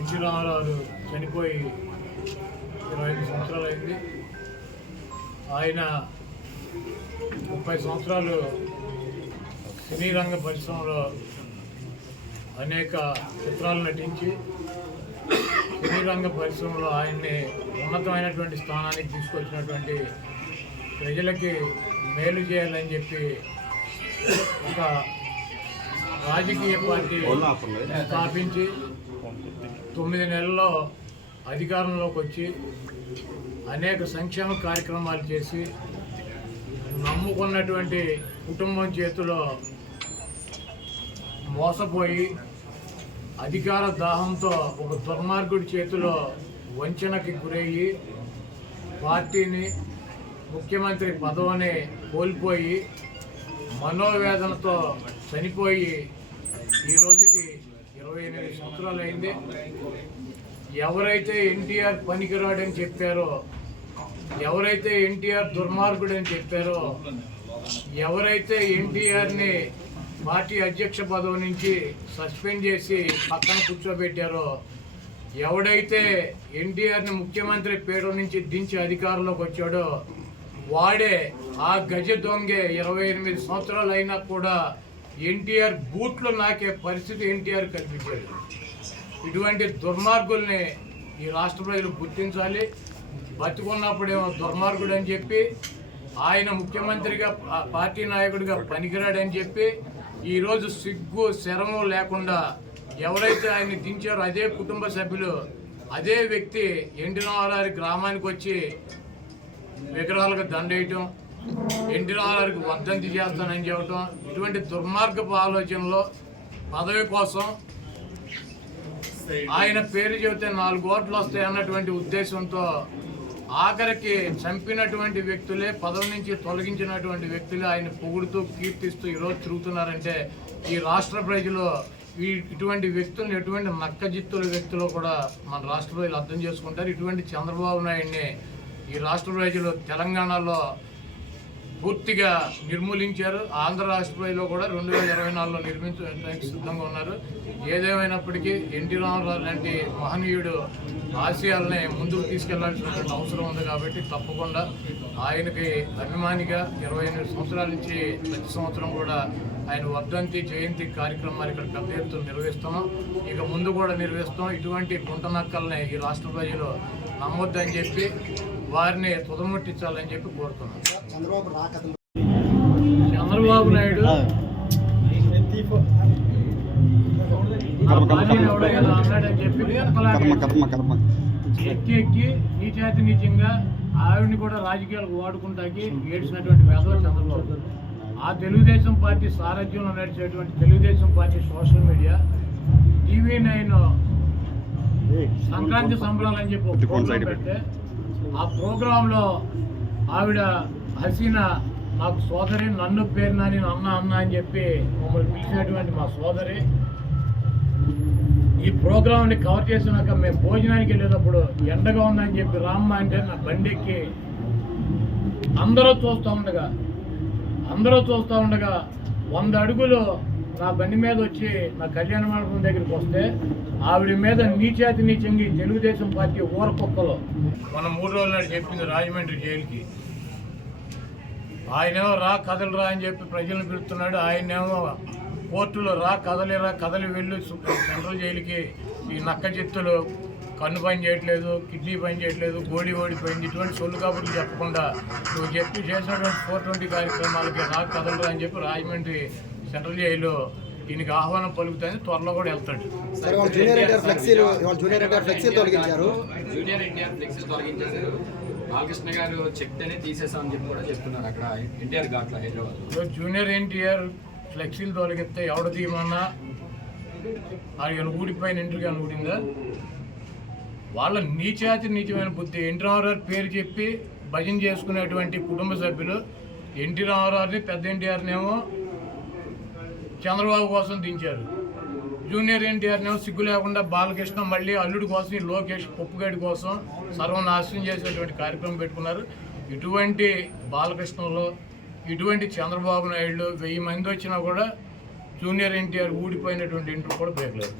NT Ramarao చనిపోయి 25 సంవత్సరాలు అయింది. ఆయన 30 సంవత్సరాలు సినీ రంగ పరిశ్రమలో అనేక చిత్రాలు నటించి సినీ రంగ పరిశ్రమలో ఆయన్ని ఉన్నతమైనటువంటి స్థానానికి తీసుకొచ్చినటువంటి ప్రజలకి మేలు చేయాలని చెప్పి ఒక రాజకీయ పార్టీ స్థాపించి 9 నెలల్లో అధికారంలోకి వచ్చి అనేక సంక్షేమ కార్యక్రమాలు చేసి నమ్ముకున్నటువంటి కుటుంబం చేతిలో మోసపోయి అధికార దాహంతో ఒక దుర్మార్గుడి చేతిలో వంచనకి గురయ్యి పార్టీని ముఖ్యమంత్రి పదవిని కోల్పోయి మనోవేదనతో చనిపోయి ఈ రోజుకి 28 సంవత్సరాలు అయింది. ఎవరైతే ఎన్టీఆర్ పనికిరాడని చెప్పారో, ఎవరైతే ఎన్టీఆర్ దుర్మార్గుడని చెప్పారో, ఎవరైతే ఎన్టీఆర్ని పార్టీ అధ్యక్ష పదవి నుంచి సస్పెండ్ చేసి పక్కన కూర్చోబెట్టారో, ఎవడైతే ఎన్టీఆర్ని ముఖ్యమంత్రి పీఠం నుంచి దించి అధికారంలోకి వచ్చాడో వాడే ఆ గజ దొంగే 28 సంవత్సరాలు అయినా కూడా ఎన్టీఆర్ బూట్లు నాకే పరిస్థితి ఎన్టీఆర్ కల్పించాడు. ఇటువంటి దుర్మార్గుల్ని ఈ రాష్ట్ర ప్రజలు గుర్తించాలి. బతుకున్నప్పుడేమో దుర్మార్గుడు అని చెప్పి, ఆయన ముఖ్యమంత్రిగా పార్టీ నాయకుడిగా పనికిరాడని చెప్పి, ఈరోజు సిగ్గు శరము లేకుండా ఎవరైతే ఆయన్ని దించారో అదే కుటుంబ సభ్యులు, అదే వ్యక్తి ఎన్టీ రామారావు గ్రామానికి వచ్చి విగ్రహాలకు దండేయటం, ఎన్టీ రామారావుకి వర్ధంతి చేస్తానని చెప్పటం, ఇటువంటి దుర్మార్గపు ఆలోచనలో పదవి కోసం ఆయన పేరు చెబితే 4 ఓట్లు వస్తాయి అన్నటువంటి ఉద్దేశంతో ఆఖరికి చంపినటువంటి వ్యక్తులే, పదవి నుంచి తొలగించినటువంటి వ్యక్తులే ఆయన పొగుడుతూ కీర్తిస్తూ ఈరోజు తిరుగుతున్నారంటే ఈ రాష్ట్ర ప్రజలు ఇటువంటి వ్యక్తులను ఎటువంటి నక్కజిత్తుల వ్యక్తులు కూడా మన రాష్ట్ర ప్రజలు అర్థం చేసుకుంటారు. ఇటువంటి చంద్రబాబు నాయుడిని ఈ రాష్ట్ర ప్రజలు తెలంగాణలో పూర్తిగా నిర్మూలించారు. ఆంధ్ర రాష్ట్ర ప్రజలు కూడా 2024లో నిర్మించడానికి సిద్ధంగా ఉన్నారు. ఏదేమైనప్పటికీ ఎన్టీ రామారావు లాంటి మహనీయుడు ఆశయాలని ముందుకు తీసుకెళ్లాల్సినటువంటి అవసరం ఉంది కాబట్టి తప్పకుండా ఆయనకి అభిమానిగా 28 సంవత్సరాల నుంచి ప్రతి సంవత్సరం కూడా ఆయన వర్ధంతి జయంతి కార్యక్రమాలు ఇక్కడ పెద్ద ఎత్తున నిర్వహిస్తున్నాం. ఇక ముందు కూడా నిర్వహిస్తాం. ఇటువంటి గుంటనక్కల్ని ఈ రాష్ట్ర ప్రజలు నమ్మొద్దని చెప్పి వారిని తుదముట్టించాలని చెప్పి కోరుతున్నాం. చంద్రబాబు నాయుడు అన్నాడని చెప్పి ఎక్కి నీచాతి నీచంగా ఆవిడని కూడా రాజకీయాలకు వాడుకుంటాకి ఏడ్చినటువంటి వేదవ చంద్రబాబు. ఆ తెలుగుదేశం పార్టీ సారథ్యంలో నడిచేటువంటి Telugu Desam party social media TV9 Sankranti సంబరాలని చెప్పి ఒక ప్రోగ్రాం పెడితే ఆ ప్రోగ్రాంలో ఆవిడ హసీనా నాకు సోదరి, నన్ను పేరు నాని అన్న అని చెప్పి మమ్మల్ని పిలిచినటువంటి మా సోదరి ఈ ప్రోగ్రాంని కవర్ చేసినాక మేము భోజనానికి వెళ్ళేటప్పుడు ఎండగా ఉందని చెప్పి రామ్మ అంటే నా బండికి అందరూ చూస్తూ ఉండగా 100 అడుగులు నా బండి మీద వచ్చి నా కళ్యాణ మండపం దగ్గరికి వస్తే ఆవిడ మీద నీచాతి నీచంగి తెలుగుదేశం పార్టీ ఊరకొక్కలో మనం 3 రోజుల నాడు చెప్పింది రాజమండ్రి జైలుకి. ఆయనేమో రా కదలరా అని చెప్పి ప్రజలను పిలుస్తున్నాడు. ఆయనేమో కోర్టులో రా కదలి వెళ్ళు సెంట్రల్ జైలుకి. ఈ నక్క చిత్తులు కన్ను పని చేయట్లేదు, కిడ్నీ పని చేయట్లేదు, గోడి ఓడిపోయింది, ఇటువంటి సొల్లు కబుర్లు చెప్పకుండా నువ్వు చెప్పి చేసినటువంటి 420 కార్యక్రమాలకి రా కదలరా అని చెప్పి రాజమండ్రి సెంట్రల్ జైలు దీనికి ఆహ్వానం పలుకుతాయని త్వరలో కూడా వెళ్తాడు. జూనియర్ ఎన్టీఆర్ ఫ్లెక్సీలు తొలగించారు. బాలకృష్ణ గారు చెప్తేనే తీసేసామని చెప్పి కూడా చెప్తున్నారు అక్కడ ఎన్టీఆర్ ఘాట్లో హైదరాబాద్. జూనియర్ ఎన్టీఆర్ ఫ్లెక్సీలు తొలగిస్తే ఎవడ తీయమన్నా ఆయన ఊడిపోయిన ఇంటికి ఊడిందా? వాళ్ళ నీచమైన బుద్ధి. ఎన్టీ రామారావు పేరు చెప్పి భజన చేసుకునేటువంటి కుటుంబ సభ్యులు ఎన్టీ రామారావుని, పెద్ద ఎన్టీఆర్నేమో చంద్రబాబు కోసం దించారు. జూనియర్ ఎన్టీఆర్నేమో సిగ్గు లేకుండా బాలకృష్ణ మళ్ళీ అల్లుడి కోసం, ఈ లోకేష్ పప్పుగడ్డి కోసం సర్వనాశనం చేసేటువంటి కార్యక్రమం పెట్టుకున్నారు. ఇటువంటి బాలకృష్ణలో, ఇటువంటి చంద్రబాబు నాయుడు 1000 మంది వచ్చినా కూడా జూనియర్ ఎన్టీఆర్ ఊడిపోయినటువంటి ఇంట్లో కూడా బేగలేదు.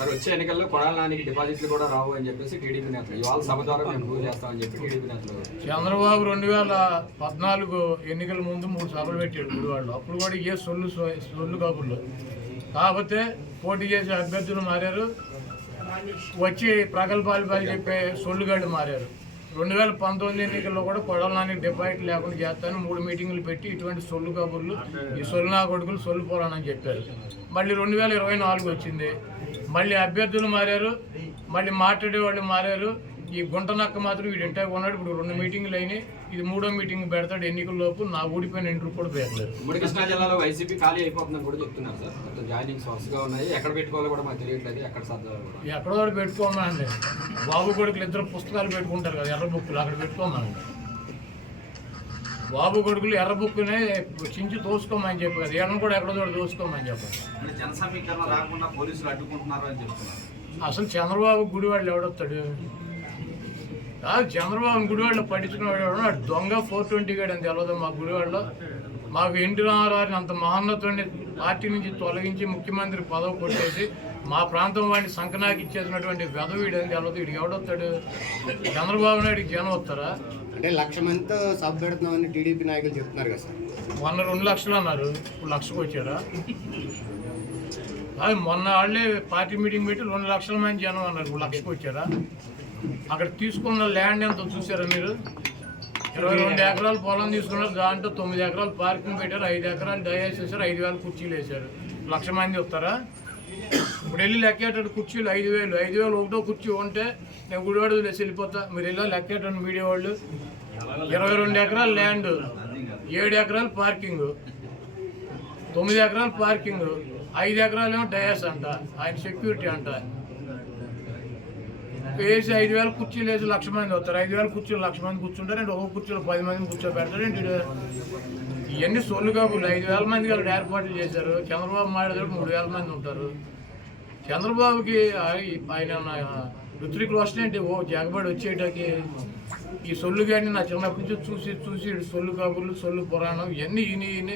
మరి వచ్చే ఎన్నికల్లో కొడాల నానికి డిపాజిట్లు కూడా రావు అని చెప్పేసి టీడీపీ నేతలు ఇవాళ సభ ద్వారా మేము ప్రూవ్ చేస్తామని చెప్పి టీడీపీ నేతలు. చంద్రబాబు 2014 ఎన్నికల ముందు 3 సభలు పెట్టాడు గుడివాళ్ళు. అప్పుడు కూడా ఏ సొల్లు కబుర్లు. కాకపోతే పోటీ చేసే అభ్యర్థులు మారారు, వచ్చి ప్రగల్భాలు చెప్పే సొల్లుగాళ్ళు మారారు. 2019 ఎన్నికల్లో కూడా కొడాల నానికి డిపాజిట్ లేకుండా చేస్తాను 3 మీటింగులు పెట్టి ఇటువంటి సొల్లు కబుర్లు, ఈ సొల్లు నా కొడుకులు సొల్లు పోరానని చెప్పారు. మళ్ళీ 2024 వచ్చింది, మళ్ళీ అభ్యర్థులు మారారు, మళ్ళీ మాట్లాడేవాళ్ళు మారారు. ఈ గుంట నక్క మాత్రం వీడు ఇంటే ఉన్నాడు. ఇప్పుడు 2 మీటింగులు అయినాయి, ఇది 3వ మీటింగ్ పెడతాడు ఎన్నికల లోపు. నా ఊడిపోయిన ఇంటర్ కూడా పెడతారు. ఉమ్మడి కృష్ణా జిల్లాలో వైసీపీ ఖాళీ అయిపోతుందని కూడా చెప్తున్నారు సార్. మొత్తం జాయినింగ్స్ వరుసగా ఉన్నాయి, ఎక్కడ పెట్టుకోవాలో కూడా మాకు తెలియట్లేదు, ఎక్కడ సర్దాలి. ఎక్కడో ఒకటి పెట్టుకోమండి. బాబు కొడుకులు 2 పుస్తకాలు పెట్టుకుంటారు కదా, ఎర్ర బుక్కులు, అక్కడ పెట్టుకోమండి. బాబు కొడుకులు ఎర్ర బుక్కునే చించి తోసుకోమని చెప్పి కదా, ఎర్రను కూడా ఎక్కడో చోట తోసుకోమని చెప్పాలి. జన సమీకరణ రాకుండా పోలీసులు అడ్డుకుంటున్నారు అని చెప్తున్నారు. అసలు చంద్రబాబు గుడివాళ్ళు ఎవడొస్తాడు? కాదు, చంద్రబాబు గుడివాళ్ళు పట్టించుకున్నాడు దొంగ 420 గాడు అని తెలియదు. మా గుడివాడలో మాకు ఎన్టీ రామారావుని అంత మహోన్నతుడిని పార్టీ నుంచి తొలగించి ముఖ్యమంత్రి పదవి కొట్టేసి మా ప్రాంతం వాడిని సంకనాకి ఇచ్చేసినటువంటి వెధవీడు అని తెలియదు. వీడికి ఎవడొస్తాడు? చంద్రబాబు నాయుడికి జనం వస్తారా? అంటే 1,00,000 మందితో సభ పెడుతున్నామని టీడీపీ నాయకులు చెప్తున్నారు కదా సార్. మొన్న 2 లక్షలు అన్నారు, ఇప్పుడు 1,00,000కి వచ్చారా? అది మొన్న వాళ్ళే పార్టీ మీటింగ్ పెట్టి 2 లక్షల మంది జనం అన్నారు, ఇప్పుడు 1,00,000కి వచ్చారా? అక్కడ తీసుకున్న ల్యాండ్ ఎంత చూసారా మీరు? 22 ఎకరాల పొలం తీసుకున్నారు, దాంట్లో 9 ఎకరాలు పార్కింగ్ పెట్టారు, 5 ఎకరాలు డయాస్ వేసారు, 5,000 కుర్చీలు వేశారు. 1,00,000 మంది వస్తారా? ఇప్పుడు వెళ్ళి లెక్కేటట్టు కుర్చీలు 5,000 ఒకటో కుర్చీ ఉంటే నేను గుడివాడ వదిలేసి వెళ్ళిపోతా. మీరు వెళ్ళా లెక్కేటట్టు మీడియా వాళ్ళు. 22 ఎకరాల ల్యాండ్, 7 ఎకరాలు పార్కింగ్, 9 ఎకరాలు పార్కింగ్, 5 ఎకరాలు ఏమో డయాస్ అంట, ఆయన సెక్యూరిటీ అంట. వేసి 5,000 కుర్చీలు వేసి 1,00,000 మంది వస్తారు. 5,000 కుర్చీలు 1,00,000 మంది కూర్చుంటారు అంటే ఒక కుర్చీలో 10 మందిని కూర్చోబెడతారు ఏంటి? ఇవన్నీ సొల్లు కాబులు. 5,000 మంది వాళ్ళు ఏర్పాట్లు చేశారు. చంద్రబాబు మాట్లాడేటప్పుడు 3,000 మంది ఉంటారు. చంద్రబాబుకి ఆయన ఋత్విక్ రోషన్ ఏంటి ఓ జగబడి వచ్చేటకి ఈ సొల్లు కానీ నా చిన్నప్పటి నుంచి చూసి సొల్లు కబుర్లు, సొల్లు పురాణం ఇవన్నీ ఈయన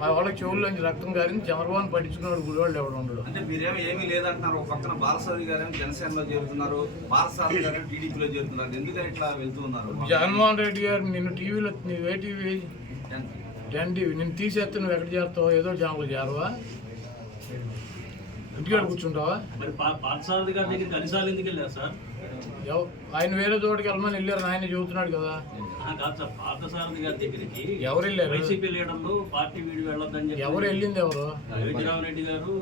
మా వాళ్ళకి చెవుల్లోంచి రక్తం గారిని చంద్రబాబు పట్టించుకున్నాడు గుడివాళ్ళు ఎవడు ఉండడు. అంటే మీరేమో ఏమీ లేదంటున్నారు. ఒక పక్కన బాలసారి గారేమో జనసేనలో చేరుతున్నారు, బాలసారి గారు టీడీపీలో చేరుతున్నారు. ఎందుకని ఇట్లా వెళ్తూ ఉన్నారు? జగన్మోహన్ రెడ్డి గారు నిన్ను టీవీలో, నువ్వు ఏ టీవీ? 10 టీవీ. నిన్ను తీసేస్తే నువ్వు ఎక్కడ చేస్తావు? ఏదో ఛానల్ చేరవా? ఇంటికాడ కూర్చుంటావా? మరి పార్థసారథి గారి దగ్గరికి అన్నిసార్లు ఎందుకు వెళ్ళారు సార్? ఆయన వేరే చోటుకి వెళ్ళమని వెళ్ళారు, ఆయన చెబుతున్నాడు కదా. కాదు సార్, పార్థసారథి గారి దగ్గరికి ఎవరు వెళ్ళారు? వైసీపీ లీడర్లు పార్టీ వీడి వెళ్ళొద్దని చెప్పి. ఎవరు వెళ్ళింది? ఎవరు? అయోధ్యరావు రెడ్డి గారు.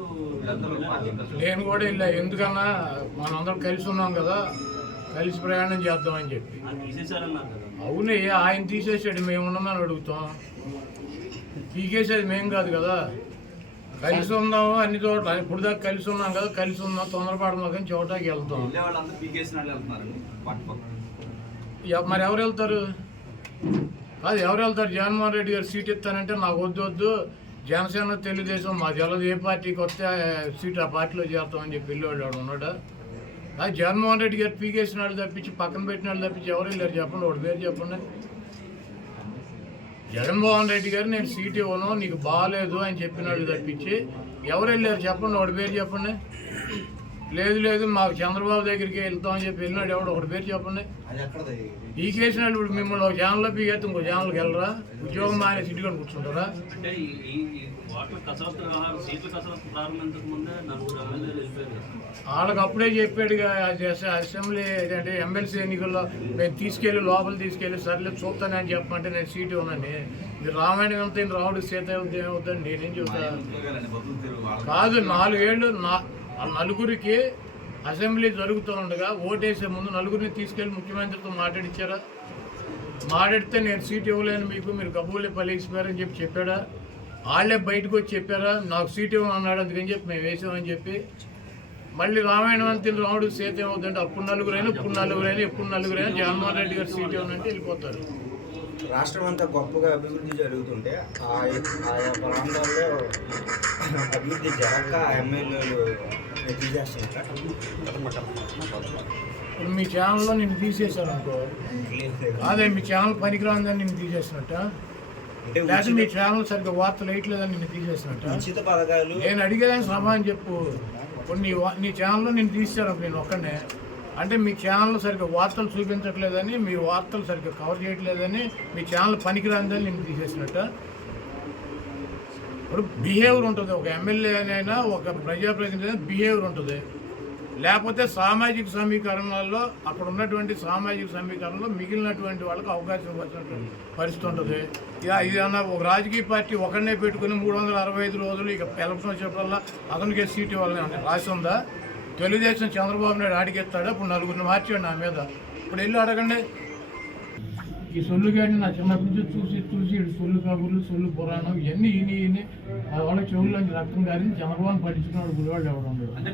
నేను కూడా వెళ్ళా. ఎందుకన్నా మనందరం కలిసి ఉన్నాం కదా, కలిసి ప్రయాణం చేద్దామని చెప్పి. తీసేశారన్నారు కదా. అవునే, ఆయన తీసేసాడు, మేము ఉన్నామని అడుగుతాం. పీకేసేది మేము కాదు కదా. కలిసి ఉందాము అన్ని చోట్ల, ఇప్పుడు దాకా కలిసి ఉన్నాం కదా, కలిసి ఉందాం, తొందరపడమా కానీ చోటకి వెళ్తాం. మరి ఎవరు వెళ్తారు? కాదు, ఎవరు వెళ్తారు? జగన్మోహన్ రెడ్డి గారు సీట్ ఇస్తానంటే నాకు వద్దు, జనసేన తెలుగుదేశం మా జలది ఏ పార్టీకి వస్తే సీట్ ఆ పార్టీలో చేస్తామని చెప్పి వెళ్ళేవాడు వాడు ఉన్నాడా? అది జగన్మోహన్ రెడ్డి గారు పీకేసిన వాళ్ళు తప్పించి, పక్కన పెట్టిన వాళ్ళు తప్పించి ఎవరు వెళ్ళారు చెప్పండి? వాడి పేరు చెప్పండి. జగన్మోహన్ రెడ్డి గారు నేను సీట్ ఇవ్వను, నీకు బాగాలేదు అని చెప్పిన వాళ్ళు తప్పించి ఎవరు వెళ్ళారు చెప్పండి? వాడి పేరు చెప్పండి. లేదు మాకు చంద్రబాబు దగ్గరికి వెళ్తామని చెప్పి వెళ్ళినాడు ఎవడు? ఒకటి పేరు చెప్పండి. పీకేసిన వాళ్ళు ఇప్పుడు మిమ్మల్ని ఒక ఛానల్లో పీకేస్తే ఇంకో ఛానల్కి వెళ్ళరా? ఉద్యోగం మానే సిటీకొని కూర్చుంటారా? అంటే ఈ ఓట్ల కసరత్తు సీట్ల కసరత్తు ప్రారంభించక ముందే 4 ఎమ్మెల్యేలు వెళ్ళిపోయారు. వాళ్ళకి అప్పుడే చెప్పాడుగా అసెంబ్లీ అంటే ఎమ్మెల్సీ ఎన్నికల్లో నేను తీసుకెళ్ళి లోపల తీసుకెళ్ళి సర్లే చూస్తానని చెప్పమంటే నేను సీటు ఉన్నాను. మీరు రామాయణం అంతా రావుడు సీత ఏమవుద్దండి నేనేం చెబుతా? కాదు, 4 ఏళ్ళు నలుగురికి అసెంబ్లీ జరుగుతూ ఉండగా ఓటేసే ముందు నలుగురిని తీసుకెళ్ళి ముఖ్యమంత్రితో మాట్లాడిచ్చారా? మాట్లాడితే నేను సీట్ ఇవ్వలేను మీకు, మీరు కబూలే పలిగిపోయారని చెప్పి చెప్పాడా? వాళ్ళే బయటకు వచ్చి చెప్పారా నాకు సీట్ ఇవ్వను అన్నాడు, అందుకని చెప్పి మేము వేసామని చెప్పి. మళ్ళీ రామాయణం అంతా రావుడు సీత ఏమవుతుందంటే అప్పుడు నలుగురైనా ఎప్పుడు నలుగురైనా జగన్మోహన్ రెడ్డి గారు సీట్ ఇవ్వనంటే వెళ్ళిపోతారు. రాష్ట్రం అంతా గొప్పగా అభివృద్ధి జరుగుతుంటే ఆయా ప్రాంతాల్లో అభివృద్ధి జరగక ఎమ్మెల్యేలు తీసేస్తున్నారు. ఇప్పుడు మీ ఛానల్లో నిన్ను తీసేశారు అనుకో, అదే మీ ఛానల్ పనికిరాందని నిన్ను తీసేసినట్ట, లేకపోతే మీ ఛానల్ సరిగ్గా వార్తలు వేయట్లేదని నిన్ను తీసేసినట్ట? ఉచిత పథకాలు నేను అడిగేదాన్ని సమాధానం చెప్పు. ఇప్పుడు నీ ఛానల్లో నేను తీసాను నేను ఒక్కనే, అంటే మీ ఛానల్లో సరిగ్గా వార్తలు చూపించట్లేదని, మీ వార్తలు సరిగ్గా కవర్ చేయట్లేదని, మీ ఛానల్ పనికిరాందని నేను తీసేసినట్టు. ఇప్పుడు బిహేవియర్ ఉంటుంది, ఒక ఎమ్మెల్యేనైనా ఒక ప్రజాప్రతినిధి అయినా బిహేవియర్ ఉంటుంది. లేకపోతే సామాజిక సమీకరణాల్లో అక్కడ ఉన్నటువంటి సామాజిక సమీకరణలో మిగిలినటువంటి వాళ్ళకి అవకాశం వచ్చినటువంటి పరిస్థితి ఉంటుంది. ఇది అన్న ఒక రాజకీయ పార్టీ ఒకరినే పెట్టుకుని 365 రోజులు ఇక ఎలక్షన్ వచ్చేటల్లా అతనికి సీటు ఇవ్వాలని రాసి ఉందా? తెలుగుదేశం చంద్రబాబు నాయుడు ఆడికెత్తాడు, ఇప్పుడు నలుగురిని మార్చాడు నా మీద. ఇప్పుడు వెళ్ళి అడగండి. ఈ సొల్లు గాడిని నా చిన్నప్పటి నుంచి చూసి సొల్లు కబుర్లు, సొల్లు పురాణం ఇవన్నీ ఇని వాళ్ళ చెవుల్లోంచి రక్తం గారిని చంద్రబాబు పట్టించుకున్నాడు గుడివాళ్ళు ఎవరు ఉండదు. అంటే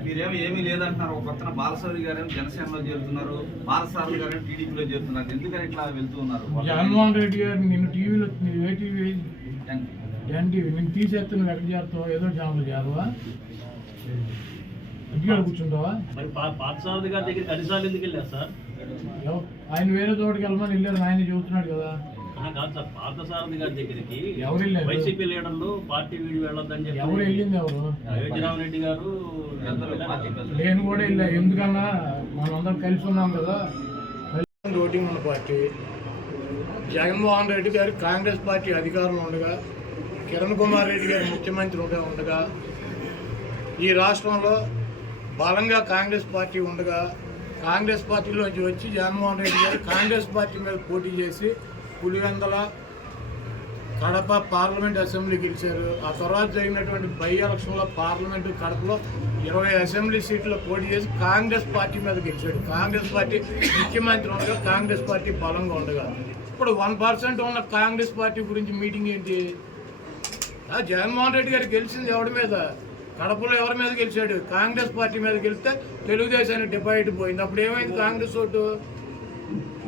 ఏమీ లేదంటున్నారు. ఒక పక్కన బాలసారి గారు జనసేనలో చేరుతున్నారు, బాలసారి గారు టీడీపీలో చేరుతున్నారు. ఎందుకని ఇట్లా వెళ్తూ ఉన్నారు? జగన్మోహన్ రెడ్డి గారు నిన్ను టీవీలో ఏ టీవీ ఎన్టీవీ నిన్ను తీసేస్తే నువ్వు ఎక్కడ చేస్తావు? ఏదో ఛానల్ చేరవా? ఇంటికాడ కూర్చుంటావా? మరి పార్థసారథి గారి దగ్గర కనీసాలు ఎందుకు వెళ్ళారు సార్? ఆయన వేరే చోటుకి వెళ్ళమని వెళ్ళారు, ఆయన చెబుతున్నాడు కదా. కాదు సార్, పార్థసారథి గారి దగ్గరికి ఎవరు వెళ్ళారు? వైసీపీ లీడర్లు పార్టీ వీడి వెళ్ళొద్దని చెప్పి ఎవరు వెళ్ళింది? ఎవరు? అయోధ్యరామరెడ్డి గారు నేను కూడా వెళ్ళా. ఎందుకన్నా మనందరం కలిసి ఉన్నాం కదా. ఓటింగ్ ఉన్న పార్టీ జగన్మోహన్ రెడ్డి గారు కాంగ్రెస్ పార్టీ అధికారంలో ఉండగా, కిరణ్ కుమార్ రెడ్డి గారు ముఖ్యమంత్రిగా ఉండగా, ఈ రాష్ట్రంలో బలంగా కాంగ్రెస్ పార్టీ ఉండగా, కాంగ్రెస్ పార్టీలోంచి వచ్చి జగన్మోహన్ రెడ్డి గారు కాంగ్రెస్ పార్టీ మీద పోటీ చేసి పులివెందల, కడప పార్లమెంట్ అసెంబ్లీ గెలిచారు. ఆ తర్వాత జరిగినటువంటి బై ఎలక్షన్లో పార్లమెంటు కడపలో 20 అసెంబ్లీ సీట్లో పోటీ చేసి కాంగ్రెస్ పార్టీ మీద గెలిచాడు. కాంగ్రెస్ పార్టీ ముఖ్యమంత్రి ఉండగా, కాంగ్రెస్ పార్టీ బలంగా ఉండగా, ఇప్పుడు 1% ఉన్న కాంగ్రెస్ పార్టీ గురించి మీటింగ్ ఏంటి? జగన్మోహన్ రెడ్డి గారు గెలిచింది ఎవరి మీద? కడపలో ఎవరి మీద గెలిచాడు? కాంగ్రెస్ పార్టీ మీద గెలిస్తే తెలుగుదేశానికి డిపాజిట్ పోయింది. అప్పుడు ఏమైంది కాంగ్రెస్ ఓటు?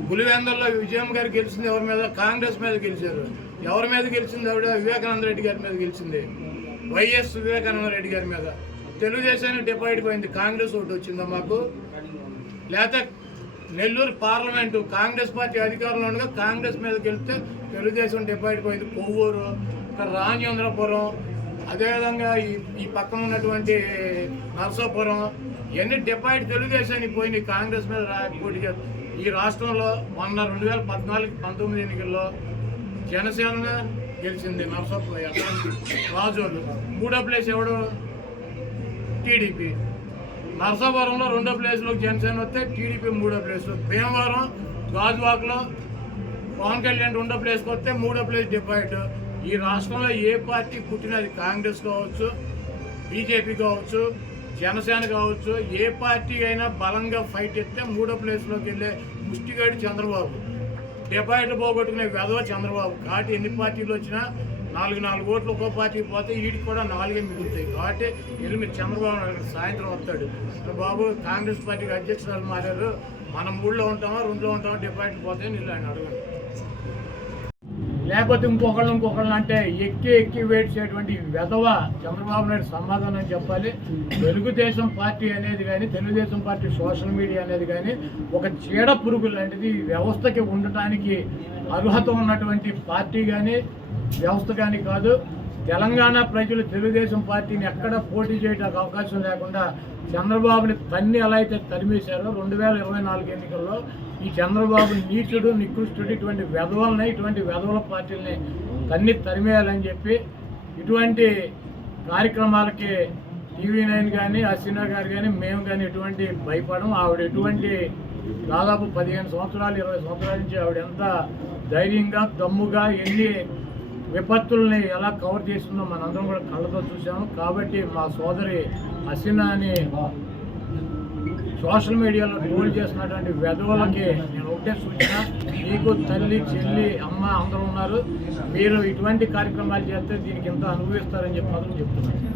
పులివెందుల్లో విజయం గారు గెలిచింది ఎవరి మీద? కాంగ్రెస్ మీద గెలిచారు. ఎవరి మీద గెలిచింది? ఆవిడ వివేకానంద రెడ్డి గారి మీద గెలిచింది, వైఎస్ వివేకానంద రెడ్డి గారి మీద. తెలుగుదేశానికి డిపాజిట్ పోయింది, కాంగ్రెస్ ఓటు వచ్చిందా మాకు? లేకపోతే నెల్లూరు పార్లమెంటు కాంగ్రెస్ పార్టీ అధికారంలో ఉండగా కాంగ్రెస్ మీద గెలిస్తే తెలుగుదేశం డిపాజిట్ పోయింది. కొవ్వూరు, ఇక్కడ రాజేంద్రపురం, అదేవిధంగా ఈ పక్కన ఉన్నటువంటి నరసాపురం, ఇవన్నీ డిపాజిట్ తెలుగుదేశానికి పోయినాయి, కాంగ్రెస్ మీద పోటీ చేస్తారు. ఈ రాష్ట్రంలో మొన్న 2014-19 ఎన్నికల్లో జనసేన గెలిచింది నరసాపురం రాజోలు. 3వ ప్లేస్ ఎవడు? టీడీపీ. నరసాపురంలో 2వ ప్లేస్లో జనసేన వస్తే టీడీపీ 3వ ప్లేస్. భీమవరం, గాజువాకలో పవన్ కళ్యాణ్ 2వ ప్లేస్కి వస్తే 3వ ప్లేస్ డిపాజిట్. ఈ రాష్ట్రంలో ఏ పార్టీ పుట్టినది, కాంగ్రెస్ కావచ్చు, బీజేపీ కావచ్చు, జనసేన కావచ్చు, ఏ పార్టీ అయినా బలంగా ఫైట్ ఇస్తే 3వ ప్లేస్లోకి వెళ్ళే ముష్టిగాడి చంద్రబాబు. డిపాజిట్లు పోగొట్టుకునే వెధవ చంద్రబాబు. కాబట్టి ఎన్ని పార్టీలు వచ్చినా 4 ఓట్లు ఒక్కో పార్టీకి పోతే వీటికి కూడా 4 మిగులుతాయి. కాబట్టి వెళ్ళి మీరు చంద్రబాబు సాయంత్రం వస్తాడు, బాబు కాంగ్రెస్ పార్టీకి అధ్యక్షురాలు మారారు, మనం 3లో ఉంటామా 2లో ఉంటామా, డిపాజిట్లు పోతాయని వీళ్ళు ఆయన అడగండి. లేకపోతే ఇంకొకళ్ళు అంటే ఎక్కి వెయిట్ చేయటువంటి వెధవ చంద్రబాబు నాయుడు సమాధానం చెప్పాలి. తెలుగుదేశం పార్టీ అనేది కానీ, తెలుగుదేశం పార్టీ సోషల్ మీడియా అనేది కానీ ఒక చీడ పురుగు లాంటిది. వ్యవస్థకి ఉండటానికి అర్హత ఉన్నటువంటి పార్టీ కానీ, వ్యవస్థ కానీ కాదు. తెలంగాణ ప్రజలు తెలుగుదేశం పార్టీని ఎక్కడ పోటీ చేయడానికి అవకాశం లేకుండా చంద్రబాబుని తన్ని ఎలా అయితే తరిమేశారో 2024 ఎన్నికల్లో ఈ చంద్రబాబు నీచుడు, నికృష్టుడు, ఇటువంటి వెధవలని, ఇటువంటి వెధవల పార్టీలని తరిమేయాలని చెప్పి ఇటువంటి కార్యక్రమాలకి TV9 కానీ, హసీనా గారు కానీ, మేము కానీ ఎటువంటి భయపడం. ఆవిడ ఎటువంటి దాదాపు 15 సంవత్సరాలు 20 సంవత్సరాల నుంచి ఆవిడ ఎంత ధైర్యంగా, దమ్ముగా ఎన్ని విపత్తుల్ని ఎలా కవర్ చేస్తుందో మనందరం కూడా కళ్ళతో చూసాము. కాబట్టి మా సోదరి హసీనాని సోషల్ మీడియాలో ట్రోల్ చేసినటువంటి వెధవలకి నేను ఒకటే సూచన, మీకు తల్లి, చెల్లి, అమ్మ అందరూ ఉన్నారు. మీరు ఇటువంటి కార్యక్రమాలు చేస్తే దీనికి ఎంత అనుభవిస్తారని చెప్పి మాత్రం చెప్తున్నాను.